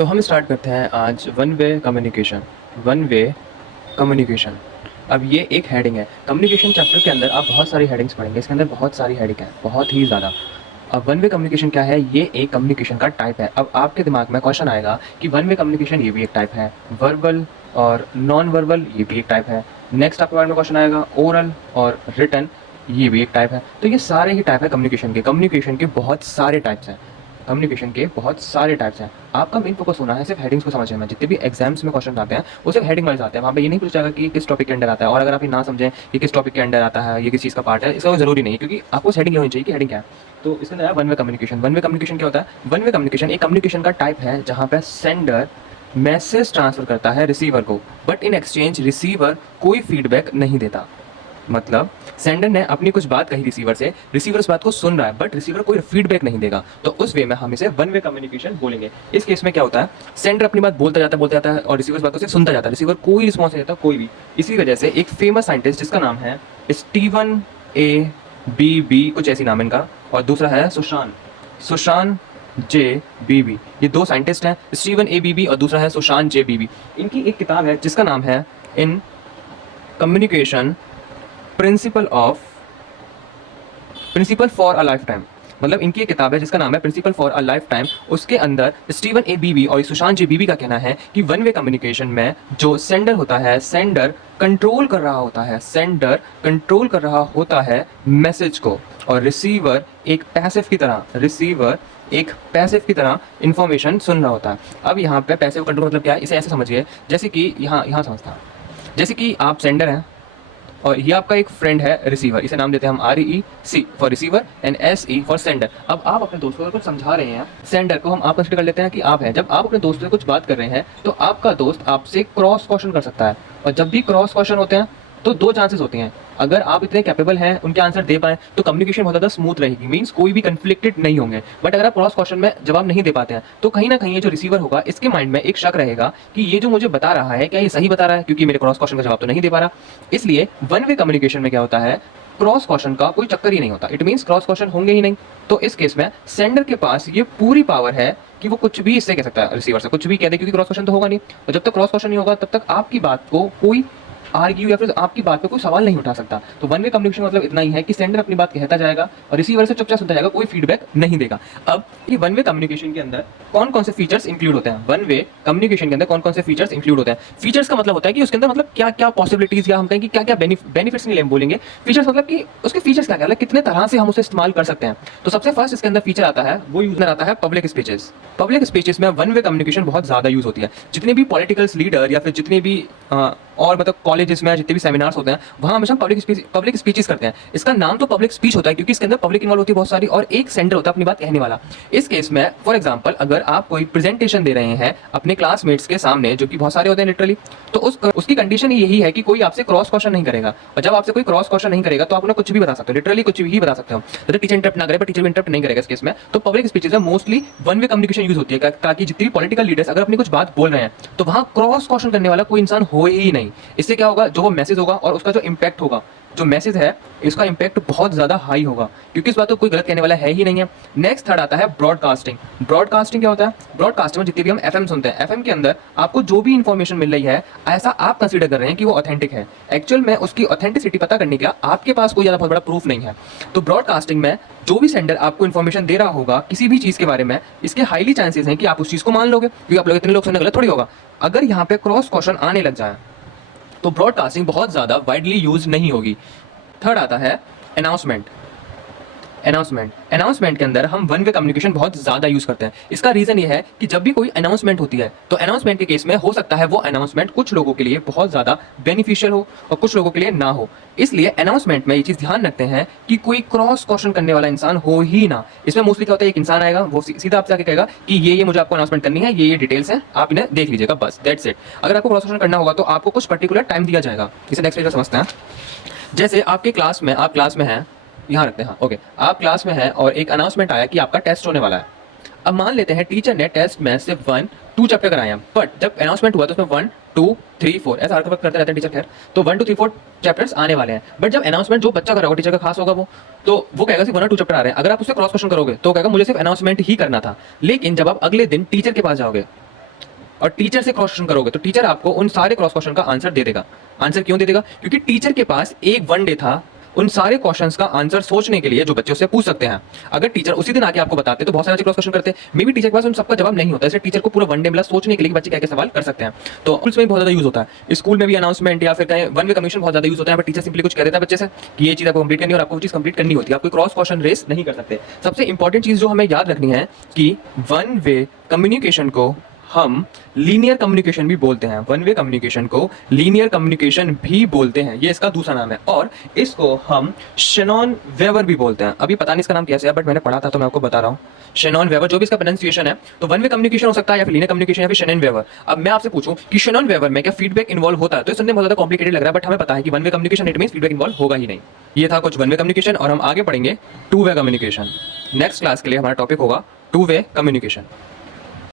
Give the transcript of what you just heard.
तो हम स्टार्ट करते हैं आज one way communication. One way communication, अब ये एक हेडिंग है। कम्युनिकेशन चैप्टर के अंदर आप बहुत सारी हेडिंग्स पढ़ेंगे, इसके अंदर बहुत सारी हेडिंग है, बहुत ही ज़्यादा। अब वन वे कम्युनिकेशन क्या है? ये एक कम्युनिकेशन का टाइप है। अब आपके दिमाग में क्वेश्चन आएगा कि वन वे कम्युनिकेशन ये भी एक टाइप है, वर्बल और नॉन वर्बल ये भी एक टाइप है। नेक्स्ट आपके बारे में क्वेश्चन आएगा ओरल और रिटन, ये भी एक टाइप है। तो ये सारे ही टाइप है कम्युनिकेशन के। कम्युनिकेशन के बहुत सारे टाइप्स हैं, कम्युनिकेशन के बहुत सारे टाइप्स हैं। आपका मेन फोकस होना है सिर्फ हेडिंग्स को समझने में। जितने भी एग्जाम्स में क्वेश्चन आते हैं वो सिर्फ हेडिंग वाइज आते हैं, वहाँ पे ये नहीं पूछा जाएगा कि किस टॉपिक के अंदर आता है। और अगर आप ये ना समझें कि किस टॉपिक के अंदर आता है, ये किस चीज़ का पार्ट है, इसका कोई जरूरी नहीं है, क्योंकि आपको हेडिंग होनी चाहिए कि हेडिंग क्या है। तो इसके अंदर one way communication. One way communication क्या होता है? वन वे कम्युनिकेशन एक कम्युनिकेशन का टाइप है जहाँ पे सेंडर मैसेज ट्रांसफर करता है रिसीवर को, बट इन एक्सचेंज रिसीवर कोई फीडबैक नहीं देता। मतलब सेंडर ने अपनी कुछ बात कही रिसीवर से, रिसीवर उस बात को सुन रहा है बट रिसीवर कोई फीडबैक नहीं देगा, तो उस वे में हम इसे वन वे कम्युनिकेशन बोलेंगे। इस केस में क्या होता है? सेंडर अपनी बात बोलता जाता है और रिसीवर उस बात को से सुनता जाता है, रिसीवर कोई रिस्पॉन्स नहीं देता, कोई भी। इसी वजह से एक फेमस साइंटिस्ट जिसका नाम है स्टीवन ए बी बी, कुछ ऐसी नाम इनका, और दूसरा है सुशांत जे बीबी, ये दो साइंटिस्ट हैं, स्टीवन ए बीबी और दूसरा है सुशांत जे बीबी। इनकी एक किताब है जिसका नाम है इन communication principle for a lifetime. मतलब इनकी एक किताब है जिसका नाम है principle for a lifetime. उसके अंदर स्टीवन ए बीबी और सुशांत जी बीबी का कहना है कि वन वे कम्युनिकेशन में जो सेंडर होता है, सेंडर कंट्रोल कर रहा होता है मैसेज को, और रिसीवर एक पैसिव की तरह इंफॉर्मेशन सुन रहा होता है। अब यहाँ पे पैसिव कंट्रोल मतलब क्या है, इसे ऐसे समझिए जैसे कि यहाँ समझता है, जैसे कि आप सेंडर हैं और ये आपका एक फ्रेंड है रिसीवर, इसे नाम देते हैं हम REC for receiver and SE for sender. अब आप अपने दोस्त को कुछ समझा रहे हैं, सेंडर को हम आप कंसिडर कर लेते हैं कि आप हैं। जब आप अपने दोस्त से कुछ बात कर रहे हैं तो आपका दोस्त आपसे क्रॉस क्वेश्चन कर सकता है, और जब भी क्रॉस क्वेश्चन होते हैं तो दो चांसेस होते हैं। अगर आप इतने कैपेबल हैं उनके आंसर दे पाएं तो कम्युनिकेशन बहुत ज़्यादा स्मूथ रहेगी, मींस कोई भी कंफ्लिक्टेड नहीं होंगे। बट अगर आप क्रॉस क्वेश्चन में जवाब नहीं दे पाते हैं तो कहीं ना कहीं ये जो रिसीवर होगा इसके माइंड में एक शक रहेगा कि ये जो मुझे बता रहा है क्या ये सही बता रहा है, क्योंकि मेरे क्रॉस क्वेश्चन का जवाब तो नहीं दे पा रहा। इसलिए वन वे कम्युनिकेशन में क्या होता है, क्रॉस क्वेश्चन का कोई चक्कर ही नहीं होता। इट मींस क्रॉस क्वेश्चन होंगे ही नहीं। तो इस केस में सेंडर के पास ये पूरी पावर है कि वो कुछ भी इससे कह सकता है, रिसीवर से कुछ भी कह दे, क्योंकि क्रॉस क्वेश्चन तो होगा नहीं। और जब तक क्रॉस क्वेश्चन नहीं होगा तब तक आपकी बात को कोई आर्ग्यू या फिर आपकी बात पे कोई सवाल नहीं उठा सकता। तो वन वे कम्युनिकेशन मतलब इतना ही है कि सेंडर अपनी बात कहता जाएगा और रिसीवर से चुपचाप सुनता जाएगा, कोई फीडबैक नहीं देगा। अब ये वन वे कम्युनिकेशन के अंदर कौन कौन से फीचर्स इंक्लूड होते हैं? वन वे कम्युनिकेशन के अंदर कौन कौन से फीचर्स इंक्लूड होते हैं? फीचर्स का मतलब होता है कि उसके अंदर मतलब क्या क्या पॉसिबिलिटीज, या हम कहें कि क्या क्या बेनिफिट्स नहीं बोलेंगे। फीचर्स मतलब कि उसके फीचर्स क्या क्या है, कितने तरह से हम उसे इस्तेमाल कर सकते हैं। तो सबसे फर्स्ट इसके अंदर फीचर आता है, वो यूजर आता है पब्लिक स्पीचेस। पब्लिक स्पीचेस में वन वे कम्युनिकेशन बहुत ज्यादा यूज होती है। जितने भी पॉलिटिकल्स लीडर या फिर जितने भी और मतलब कॉलेजेस में जितने भी सेमिनार्स होते हैं वहाँ हमेशा पब्लिक स्पीचेस करते हैं। इसका नाम तो पब्लिक स्पीच होता है क्योंकि इसके अंदर पब्लिक इन्वॉल्व होती है बहुत सारी, और एक सेंटर होता है अपनी बात कहने वाला। इस केस में फॉर एग्जांपल अगर आप कोई प्रेजेंटेशन दे रहे हैं अपने क्लासमेट्स के सामने, जो कि बहुत सारे होते हैं लिटरली, तो उसकी कंडीशन यही है कि कोई आपसे क्रॉस क्वेश्चन नहीं करेगा। और जब आपसे कोई क्रॉस क्वेश्चन नहीं करेगा तो आप उन्हें कुछ भी बता सकते हो, लिटरली कुछ भी बता सकते हो। तो टीचर इंटरप्ट ना करे पर टीचर भी इंटरप्ट नहीं करेगा इस केस में। तो पब्लिक स्पीचेस में mostly one way communication use होती है, ताकि जितनी भी पॉलिटिकल लीडर्स अगर अपनी कुछ बात बोल रहे हैं तो वहाँ क्रॉस क्वेश्चन करने वाला कोई इंसान हो ही नहीं। इससे क्या होगा, जो वो मैसेज होगा और उसका जो इम्पैक्ट होगा, जो मैसेज है इसका इम्पैक्ट बहुत ज्यादा हाई होगा, क्योंकि इस बात को कोई गलत कहने वाला है ही नहीं है। नेक्स्ट थर्ड आता है ब्रॉडकास्टिंग। ब्रॉडकास्टिंग क्या होता है? ब्रॉडकास्टिंग में जितने भी हम FM सुनते हैं, FM के अंदर आपको जो भी इंफॉर्मेशन मिल रही है ऐसा आप कंसीडर कर रहे हैं कि वो ऑथेंटिक है। एक्चुअल में उसकी ऑथेंटिसिटी पता करने का आपके पास कोई ज्यादा बहुत बड़ा प्रूफ नहीं है। तो ब्रॉडकास्टिंग में जो भी सेंडर आपको इन्फॉर्मेशन दे रहा होगा किसी भी चीज के बारे में, इसके हाईली चांसेस हैं कि आप उस चीज को मान लोगे, क्योंकि आप लोग इतने लोग सुनने गलत थोड़ी होगा। अगर यहाँ पे क्रॉस क्वेश्चन आने लग जाए तो ब्रॉडकास्टिंग बहुत ज़्यादा वाइडली यूज नहीं होगी। थर्ड आता है अनाउंसमेंट के अंदर हम वन वे कम्युनिकेशन बहुत ज़्यादा यूज़ करते हैं। इसका रीज़न ये है कि जब भी कोई अनाउंसमेंट होती है तो अनाउंसमेंट के केस में हो सकता है वो अनाउंसमेंट कुछ लोगों के लिए बहुत ज़्यादा बेनिफिशियल हो और कुछ लोगों के लिए ना हो। इसलिए अनाउंसमेंट में ये चीज़ ध्यान रखते हैं कि कोई क्रॉस क्वेश्चन करने वाला इंसान हो ही ना। इसमें मोस्टली क्या होता है, एक इंसान आएगा, वो सीधा आपसे आके कहेगा कि ये मुझे आपको अनाउंसमेंट करनी है, ये डिटेल्स हैं, आप इन्हें देख लीजिएगा, बस दैट्स इट। अगर आपको क्रॉस क्वेश्चन करना होगा तो आपको कुछ पर्टिकुलर टाइम दिया जाएगा। इसे नेक्स्ट पेज समझते हैं। जैसे आपके क्लास में, आप क्लास में हैं, यहाँ रखते हैं, हाँ ओके, आप क्लास में हैं और एक अनाउंसमेंट आया कि आपका टेस्ट होने वाला है। अब मान लेते हैं टीचर ने टेस्ट में सिर्फ 1-2 चैप्टर कराए हैं, बट जब अनाउंसमेंट हुआ तो उसमें 1, 2, 3, 4 ऐसा हर वक्त करते रहते हैं टीचर, खैर तो 1, 2, 3, 4 चैप्टर्स आने वाले हैं। बट जब अनाउंसमेंट जो बच्चा कर रहा होगा, टीचर का खास होगा, वो कहेगा सिर्फ 1 और 2 चैप्टर आ रहे हैं। अगर आप उससे क्रॉस क्वेश्चन करोगे तो कहेगा मुझे सिर्फ अनाउंसमेंट ही करना था। लेकिन जब आप अगले दिन टीचर के पास जाओगे और टीचर से क्रॉस क्वेश्चन करोगे तो टीचर आपको उन सारे क्रॉस क्वेश्चन का आंसर दे देगा। आंसर क्यों दे देगा? क्योंकि टीचर के पास एक 1 डे था उन सारे क्वेश्चंस का आंसर सोचने के लिए जो बच्चे उससे पूछ सकते हैं। अगर टीचर उसी दिन आके आपको बताते तो बहुत सारे बच्चे क्रॉस क्वेश्चन करते, मे बी टीचर के पास उन सबका जवाब नहीं होता, इसलिए टीचर को पूरा 1 डे मिला सोचने के लिए बच्चे क्या क्या सवाल कर सकते हैं। तो स्कूल्स में बहुत ज्यादा यूज होता है, स्कूल में भी अनाउंसमेंट या फिर कहीं वन वे कम्युनिकेशन बहुत ज्यादा यूज होता है। टीचर सिंपली कुछ कह देता है बच्चे से कि ये चीज आपको कंप्लीट करनी है और आपको वो चीज कंप्लीट करनी होती है, आप कोई क्रॉस क्वेश्चन रेस नहीं कर सकते। सबसे इंपॉर्टेंट चीज जो हमें याद रखनी है कि 1 वे कम्युनिकेशन को हम लीनियर कम्युनिकेशन भी बोलते हैं। 1 वे कम्युनिकेशन को लीनियर कम्युनिकेशन भी बोलते हैं, ये इसका दूसरा नाम है। और इसको हम शैनॉन वेवर भी बोलते हैं। अभी पता नहीं इसका नाम कैसे है, बट मैंने पढ़ा था तो मैं आपको बता रहा हूँ। शैनॉन वेवर जो भी इसका प्रोनाउंसिएशन है, तो 1 वे कम्युनिकेशन हो सकता है या फिर लीनियर कम्युनिकेशन या फिर शैनॉन वेवर। अब मैं आपसे पूछूं कि शैनॉन वेवर में क्या फीडबैक इन्वॉल्व होता है, तो सुनने में बहुत ज्यादा कॉम्प्लिकेटेड लग रहा है, बट हमें पता है कि 1 way communication it means feedback involve होगा ही नहीं। ये था कुछ 1 वे कम्युनिकेशन और हम आगे पढ़ेंगे 2 वे कम्युनिकेशन। नेक्स्ट क्लास के लिए हमारा टॉपिक होगा 2 वे कम्युनिकेशन।